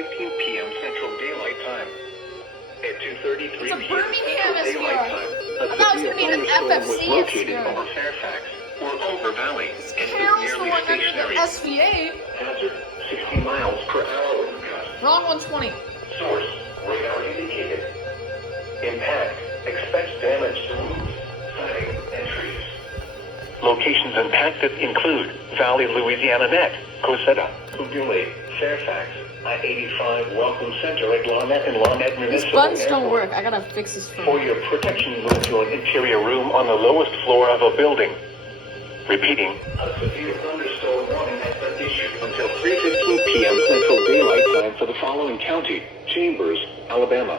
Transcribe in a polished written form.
3:15 p.m. Central Daylight Time. At 2:33 It's a p.m. Birmingham Central Daylight SVR. Time, I thought it was going to be an thunderstorm was FFC located SVR. over Fairfax or over Valley and was Carol's the nearly one under stationary. the SVA. Hazard 60 miles per hour overcast. Wrong 120. Source radar indicated. Impact. Expect damage to roofs, siding, and trees. Locations impacted include Valley, Louisiana Neck, Cosetta, Ugule, Fairfax, I-85 Welcome Center at Lawnet and Lawnet These Municipal buttons don't Airport. work. I gotta fix this For phone. your protection, move to an interior room on the lowest floor of a building. Repeating, a severe thunderstorm warning has been issued until 3:15 p.m. Central Daylight Time for the following county: Chambers, Alabama,